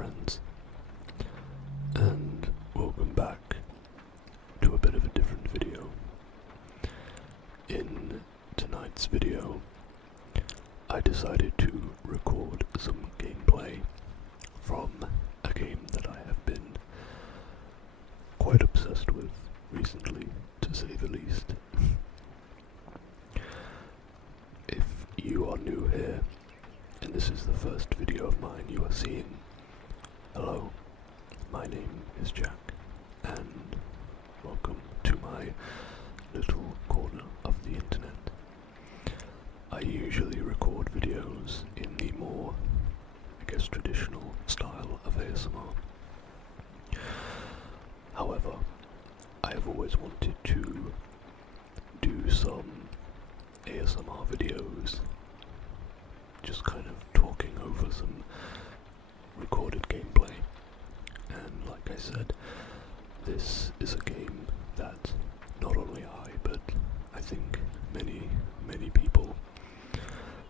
friends, and welcome back to a bit of a different video. In tonight's video, I decided to record some gameplay from a game that I have been quite obsessed with recently, to say the least. If you are new here, and this is the first video of mine you are seeing, hello, my name is Jack, and welcome to my little corner of the internet. I usually record videos in the more, traditional style of ASMR. However, I have always wanted to do some ASMR videos, just kind of talking over some recorded gameplay. And like I said, this is a game that not only I, but I think many people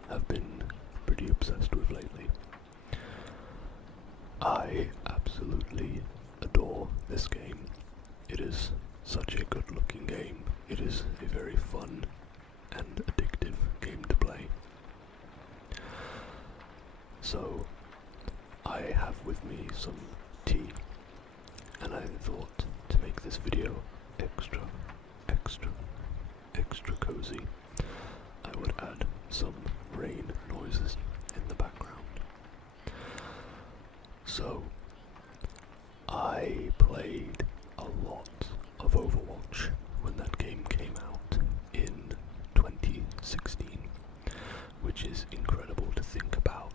have been pretty obsessed with lately. I absolutely adore this game. It is such a good looking game. It is a very fun and addictive game to play. So, I have with me some tea, and I thought to make this video extra cozy, I would add some rain noises in the background. So, I played a lot of Overwatch when that game came out in 2016, which is incredible to think about.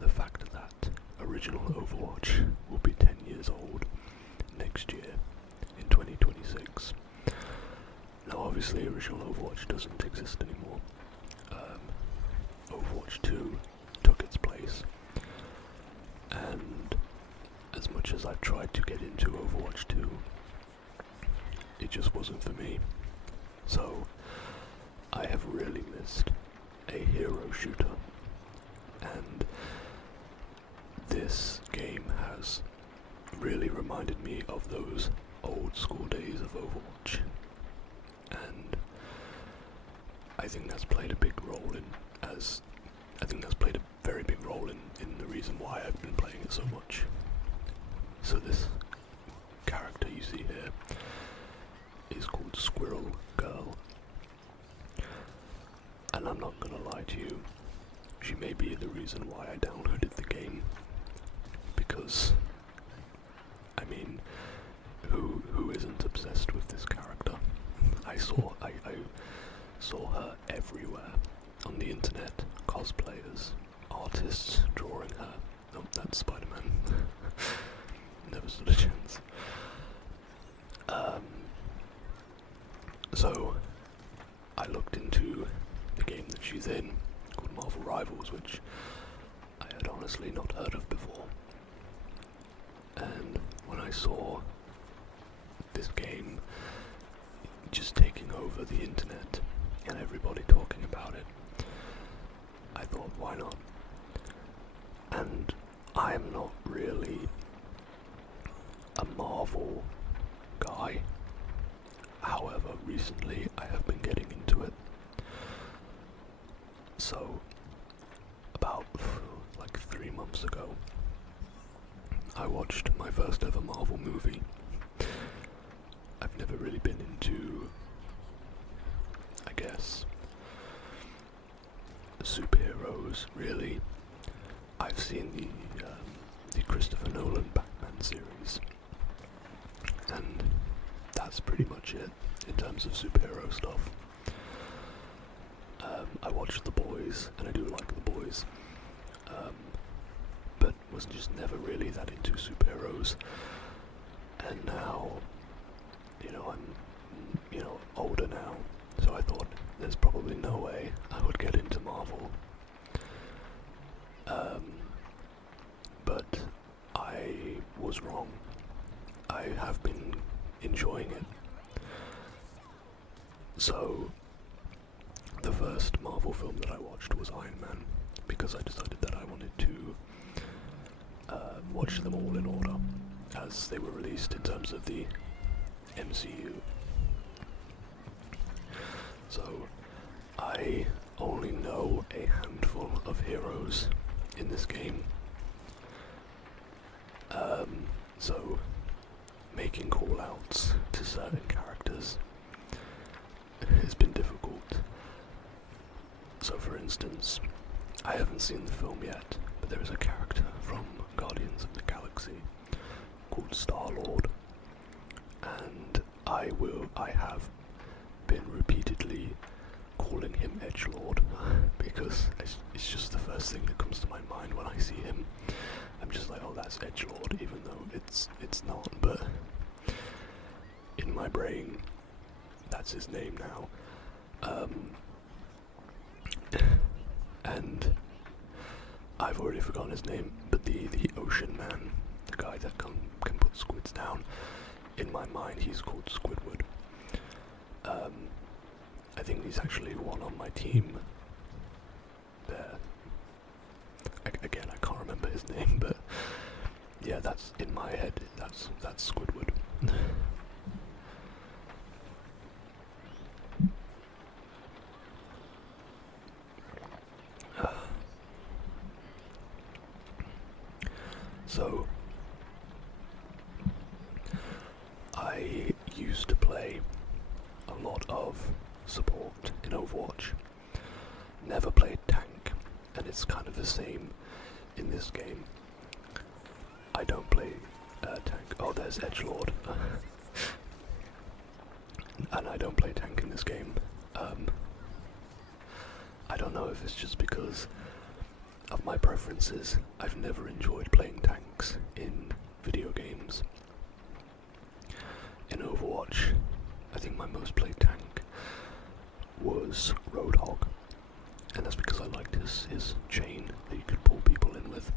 The fact that original Overwatch will be 10 years old next year in 2026. Now obviously original Overwatch doesn't exist anymore. Overwatch 2 took its place, and as much as I've tried to get into Overwatch 2, it just wasn't for me. So I have really missed a hero shooter, and this game has really reminded me of those old school days of Overwatch, and I think that's played a big role in the reason why I've been playing it so much. So this character you see here is called Squirrel Girl, and I'm not gonna lie to you, she may be the reason why I downloaded the game, because, I mean, who isn't obsessed with this character? I saw her everywhere on the internet, cosplayers, artists drawing her. Nope, that's Spider-Man. Never stood a chance. So, I looked into the game that she's in, called Marvel Rivals, which I had honestly not heard of before. And when I saw this game just taking over the internet and everybody talking about it, I thought, why not? And I'm not really a Marvel guy. However, recently I have been getting into it. So, about 3 months ago, I watched my first ever Marvel movie. I've never really been into, I guess, superheroes, really. I've seen the Christopher Nolan Batman series, and that's pretty much it in terms of superhero stuff. I watched The Boys, and I do like The Boys, but was just never really that into superheroes. And now, I'm, older now, so I thought there's probably no way I would get into Marvel. But I was wrong. I have been enjoying it. So, the first Marvel film that I watched was Iron Man, because I decided that I wanted to watch them all in order as they were released in terms of the MCU. So I only know a handful of heroes in this game. So making call-outs to certain characters has been difficult. So for instance, I haven't seen the film yet, but there is a character from Guardians of the Galaxy called Star-Lord, and I have been repeatedly calling him Edgelord because it's just the first thing that comes to my mind when I see him. I'm just like, oh, that's Edgelord, even though it's not, but in my brain, that's his name now. And I've already forgotten his name, but the Ocean Man, the guy that can put squids down, in my mind he's called Squidward. I think he's actually one on my team there. Again, I can't remember his name, but yeah, that's in my head. That's Squidward. So I used to play a lot of support in Overwatch. Never played tank, and it's kind of the same in this game. I don't play tank. Oh, there's Edgelord. And I don't play tank in this game. I don't know if it's just because of my preferences. I've never enjoyed playing tanks in video games. In Overwatch, I think my most played tank was Roadhog, and that's because I liked his chain that you could pull people in with.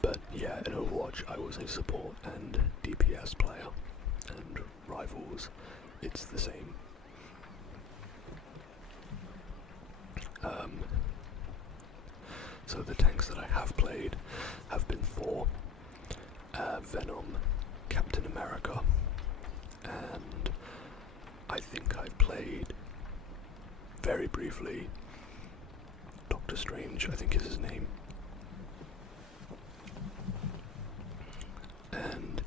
But yeah, in Overwatch I was a support and DPS player, and Rivals, it's the same. So the tanks that I have played have been Thor, Venom, Captain America, and I think I played very briefly Doctor Strange, I think is his name. And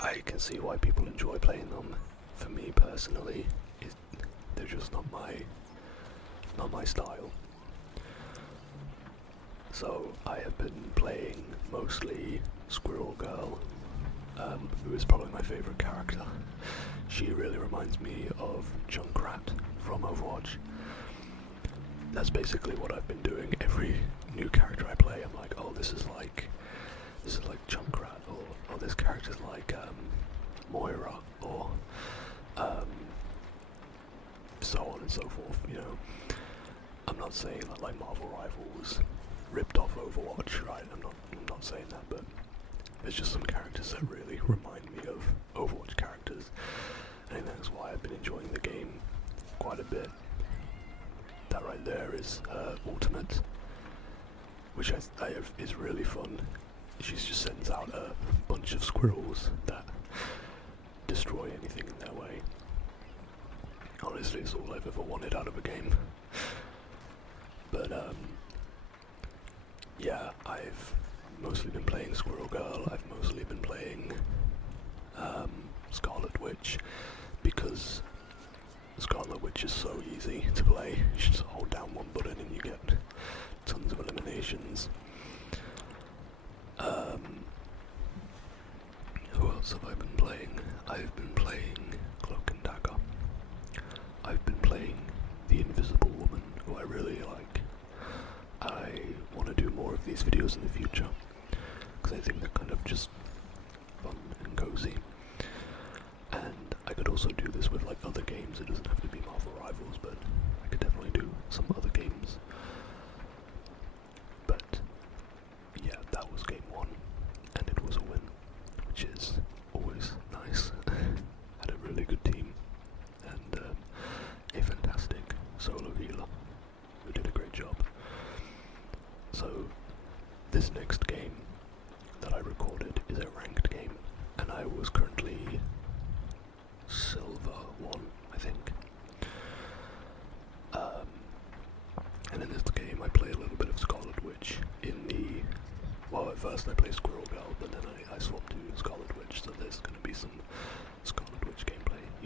I can see why people enjoy playing them. For me personally, they're just not my style. So I have been playing mostly Squirrel Girl, who is probably my favourite character. She really reminds me of Junkrat from Overwatch. That's basically what I've been doing. Every new character I play, I'm like, oh, this is like Junkrat, or oh, this character's like Moira, or so on and so forth. You know, I'm not saying that like Marvel Rivals ripped off Overwatch, right? I'm not saying that, but there's just some characters that really remind me of Overwatch characters. I think that's why I've been enjoying the game quite a bit. That right there is Ultimate, which is really fun. She just sends out a bunch of squirrels that destroy anything in their way. Honestly, it's all I've ever wanted out of a game. But yeah, I've mostly been playing Squirrel Girl. I've mostly been playing Scarlet Witch, because Scarlet Witch is so easy to play. You just hold down one button and you get tons of eliminations. Who else have I been playing? I've been playing Cloak and Dagger. I've been playing the Invisible Woman, who I really like. I want to do more of these videos in the future, because I think they're kind of just fun and cozy. And I could also do this with like other games. It doesn't have to be Marvel Rivals, but I could definitely do some other games. But yeah, that was game one, and it was a win, which is always nice. Had a really good team, and a fantastic solo healer who did a great job.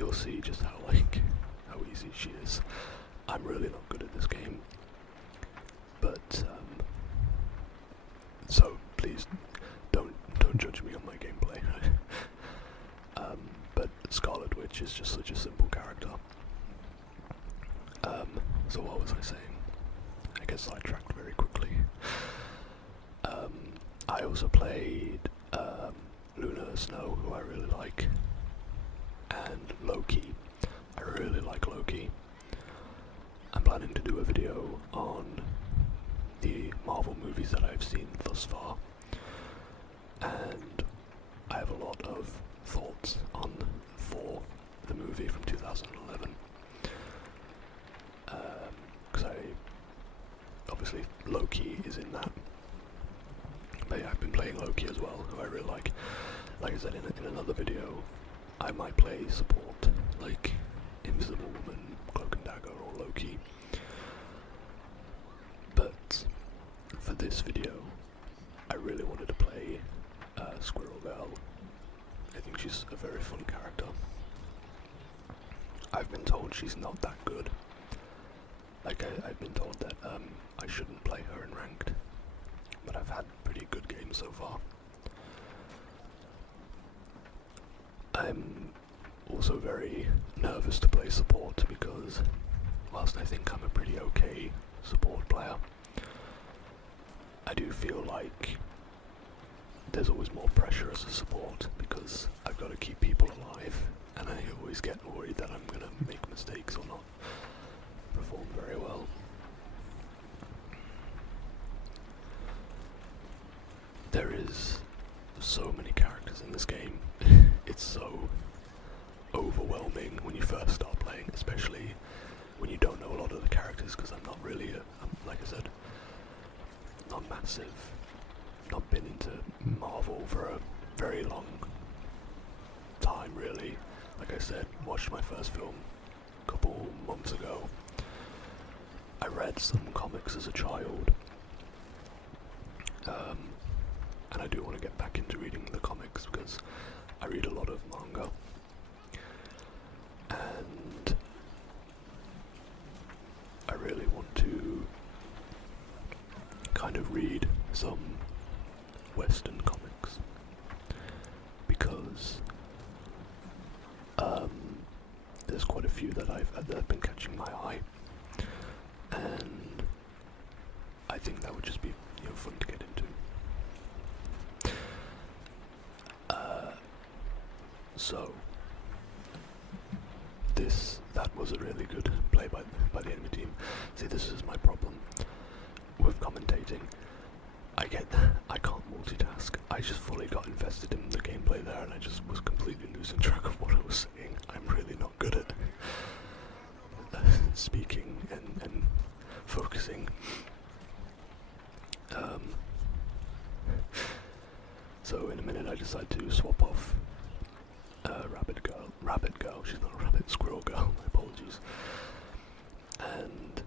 you'll see just how easy she is. I'm really not good at this game, but so please don't judge me on my gameplay. But Scarlet Witch is just such a simple character. So what was I saying? I get sidetracked very quickly. I also played Luna Snow, who I really like, and Loki. I really like Loki. I'm planning to do a video on the Marvel movies that I've seen thus far, and I have a lot of thoughts on Thor, the movie from 2011. Because obviously Loki is in that. But yeah, I've been playing Loki as well, who I really like. Like I said in another video, I might play support, like Invisible Woman, Cloak and Dagger, or Loki. But for this video, I really wanted to play Squirrel Girl. I think she's a very fun character. I've been told she's not that good. Like, I've been told that I shouldn't play her in ranked, but I've had pretty good games so far. I'm also very nervous to play support because, whilst I think I'm a pretty okay support player, I do feel like there's always more pressure as a support because I've got to keep people alive, and I always get worried that I'm going to make mistakes or not perform very well. There is so many characters in this game. It's so overwhelming when you first start playing, especially when you don't know a lot of the characters, because I'm not really, like I said, not massive, not been into Marvel for a very long time really. Like I said, watched my first film a couple months ago. I read some comics as a child, and I do want to get back into reading the comics because I read a lot of manga, and I really want to kind of read some Western comics because there's quite a few that have been catching my eye, and I think that would just be fun to get into. So that was a really good play by the enemy team. See, this is my problem with commentating. I can't multitask. I just fully got invested in the gameplay there, and I just was completely losing track of what I was saying. I'm really not good at speaking and focusing. So in a minute I decide to swap off Rabbit Girl, she's not a rabbit, Squirrel Girl, my apologies. And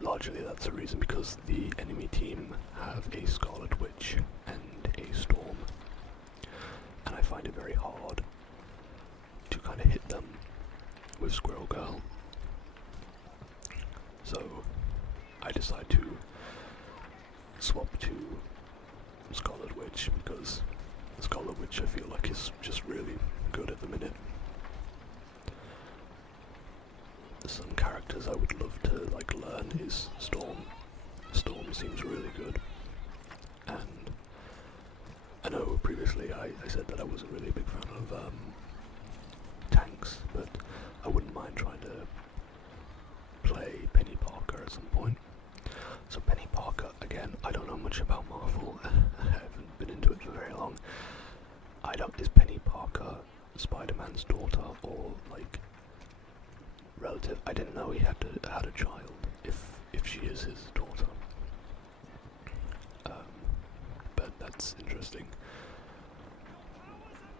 largely that's the reason because the enemy team have a Scarlet Witch and a Storm, and I find it very hard to kind of hit them with Squirrel Girl. So I decide to swap to Scarlet Witch because Scarlet Witch I feel like is just really good at the minute. Some characters I would love to learn is Storm. Storm seems really good, and I know previously I said that I wasn't really a big fan of tanks, but I wouldn't mind trying to play Penny Parker at some point. So Penny Parker, again, I don't know much about Marvel. I haven't been into it for very long. Is Penny Parker Spider-Man's daughter or relative? I didn't know he had a child. If she is his daughter, but that's interesting.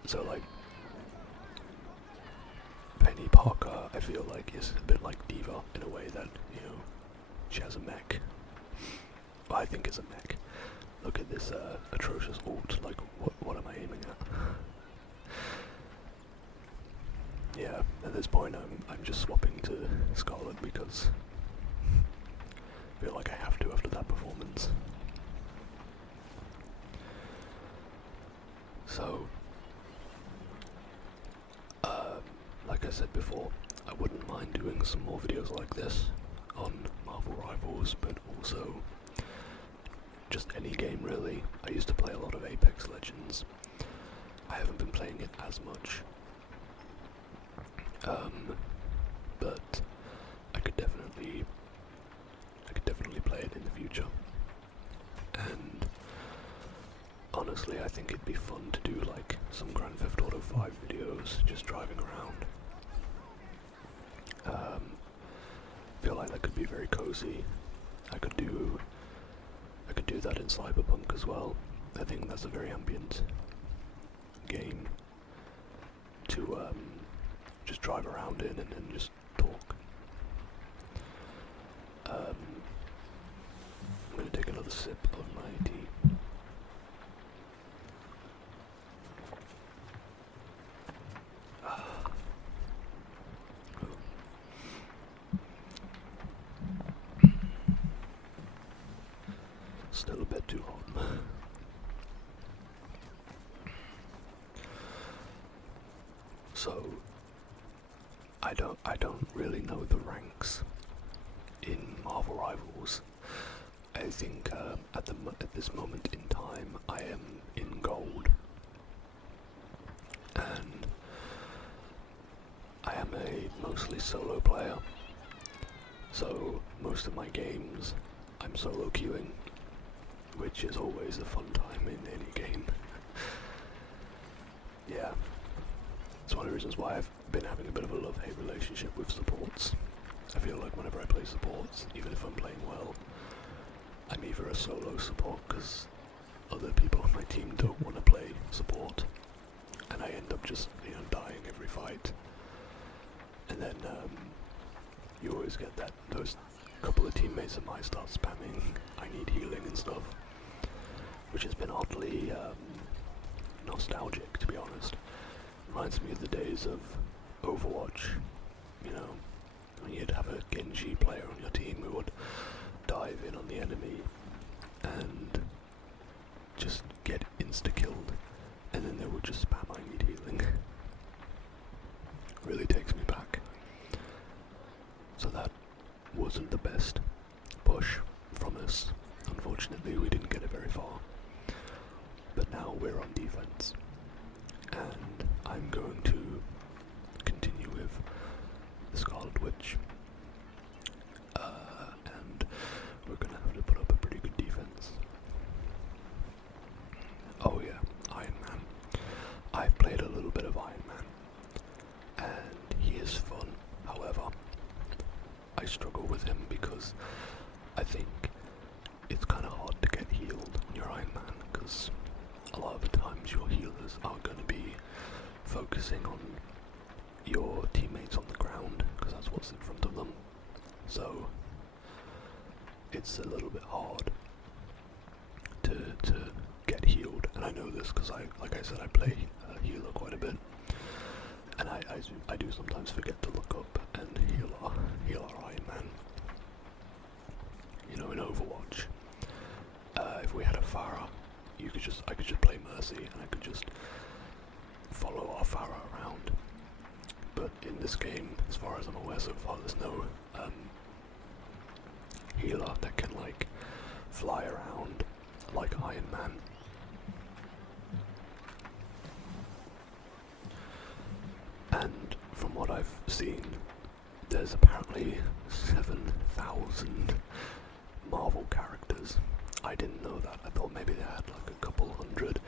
So Penny Parker, I feel like is a bit like Diva in a way that she has a mech. Well, I think it's a mech. Look at this atrocious ult. What am I aiming at? yeah, at this point I'm just swapping to Scarlet because I feel like I have to after that performance. So, like I said before, I wouldn't mind doing some more videos like this on Marvel Rivals, but also just any game really. I used to play a lot of Apex Legends. I haven't been playing it as much, but I could definitely play it in the future. And honestly, I think it'd be fun to do like some Grand Theft Auto 5 videos, just driving around. Feel like that could be very cozy. I could do that in Cyberpunk as well. I think that's a very ambient game to just drive around in and then just talk. I'm gonna take another sip of my tea. Still a bit too hot. So I don't really know the ranks in Marvel Rivals. I think at this moment in time I am in gold, and I am a mostly solo player. So most of my games I'm solo queuing, which is always a fun time in any game. Yeah, it's one of the reasons why I've been having a bit of a love-hate relationship with supports. I feel like whenever I play supports, even if I'm playing well, I'm either a solo support because other people on my team don't want to play support, and I end up just, dying every fight. And then you always get those couple of teammates of mine start spamming I need healing and stuff, which has been oddly nostalgic, to be honest. Reminds me of the days of Overwatch, when you'd have a Genji player on your team who would dive in on the enemy and just get insta-killed, and then they would just spam I need healing. Really takes me back. So that wasn't the best push from us. Unfortunately, we didn't get it very far. But now we're on defense, and I'm going to continue with the Scarlet Witch, and we're gonna have to put up a pretty good defense. Oh yeah, Iron Man. I've played a little bit of Iron Man, and he is fun. However, I struggle with him because I think it's kind of hard to get healed when you're Iron Man, because a lot of the times your healers are going to be focusing on your teammates on the ground, because that's what's in front of them. So it's a little bit hard to get healed, and I know this because like I said, I play healer quite a bit, and I do sometimes forget to look up and heal our Iron Man. In Overwatch, if we had a Pharah, I could just play Mercy, and I could just follow our Pharah around. But in this game, as far as I'm aware so far, there's no healer that can fly around like Iron Man. And from what I've seen, there's apparently 7,000 Marvel characters. I didn't know that. I thought maybe they had a couple hundred,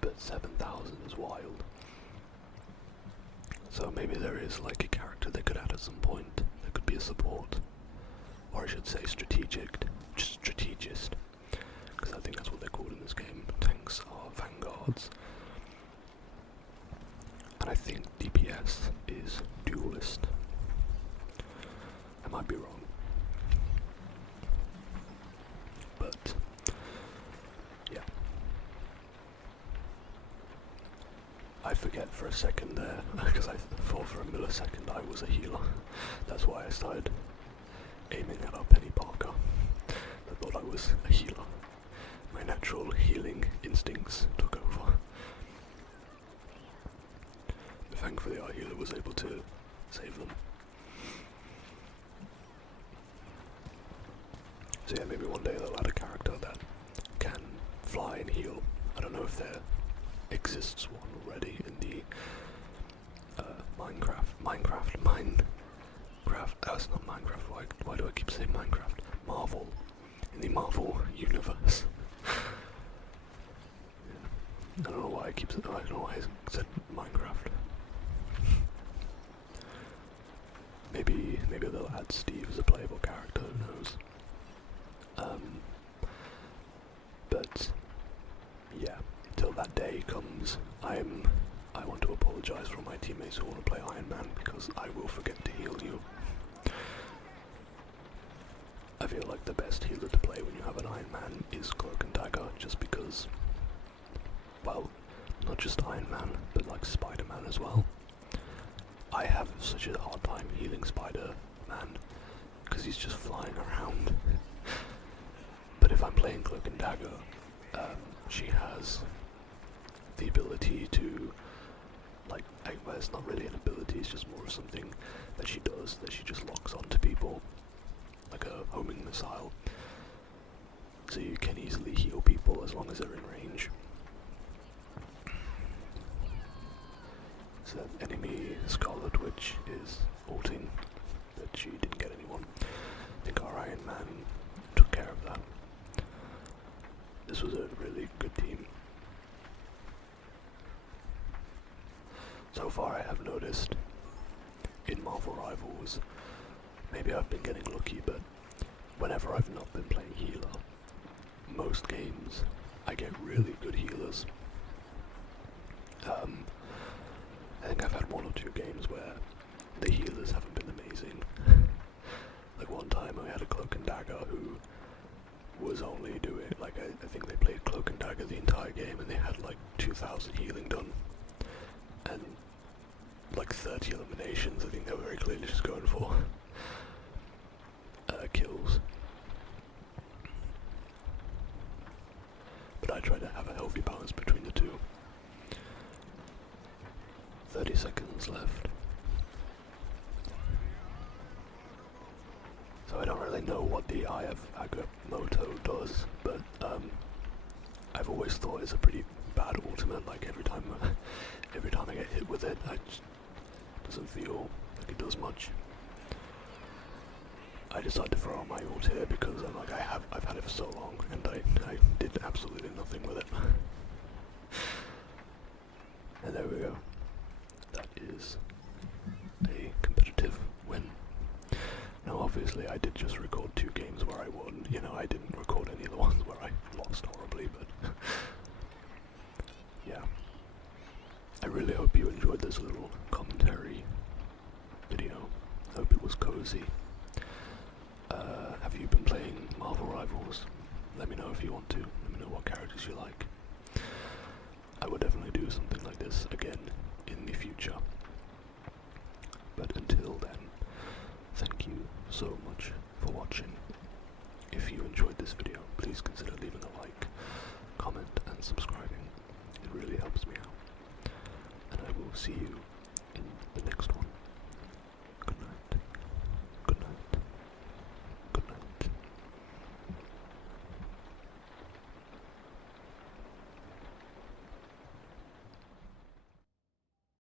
but 7,000 is wild. So maybe there is a character they could add at some point that could be a support, or I should say strategist, because I think that's what they're called in this game. Tanks are vanguards, and I think DPS is duelist. I might be wrong, but yeah, I forget for a second there, because I thought for a millisecond I was a healer. That's why I started aiming at our Penny Parker. I thought I was a healer. My natural healing instincts took over. But thankfully our healer was able to save them. So yeah, maybe one day they'll add a character that can fly and heal. I don't know if there exists one already in the Minecraft. Oh, it's not Minecraft. Why do I keep saying Minecraft? Marvel. In the Marvel universe. Yeah. I don't know why I don't know why I said Minecraft. Maybe they'll add Steve as a playable character. Who knows? But yeah, till that day comes, I want to apologise for my teammates who want to play Iron Man, because I will forget to heal you. I feel like the best healer to play when you have an Iron Man is Cloak and Dagger, just because, well, not just Iron Man, but like Spider-Man as well. I have such a hard time healing Spider-Man, because he's just flying around. But if I'm playing Cloak and Dagger, she has the ability to, like, well, it's not really an ability, it's just more of something that she does, that she just locks onto people, like a homing missile. So you can easily heal people as long as they're in range. So that enemy Scarlet Witch is ulting, but she didn't get anyone. I think our Iron Man took care of that. This was a really good team. So far I have noticed in Marvel Rivals, maybe I've been getting lucky, but whenever I've not been playing healer, most games I get really good healers. I think I've had one or two games where the healers haven't been amazing. Like one time I had a Cloak and Dagger who was only doing, like, I think they played Cloak and Dagger the entire game and they had like 2,000 healing done. And like 30 eliminations. I think they were very clearly just going for kills. But I try to have a healthy balance between the two. 30 seconds left. So I don't really know what the Eye of Agamotto does, but I've always thought it's a pretty bad ultimate. Like every time I get hit with it, it just doesn't feel like it does much. I decided to throw out my ult here because I'm like, I've had it for so long and I did absolutely nothing with it. And there we go. That is a competitive win. Now obviously I did just record 2 games where I won. You know, I didn't record any of the ones where I lost horribly, but yeah. I really hope you enjoyed this little commentary video. Hope it was cozy. Have you been playing Marvel Rivals? Let me know if you want to. Let me know what characters you like. I would definitely do something like this again in the future. But until then, thank you so much for watching. If you enjoyed this video, please consider leaving a like, comment and subscribing. It really helps me out. And I will see you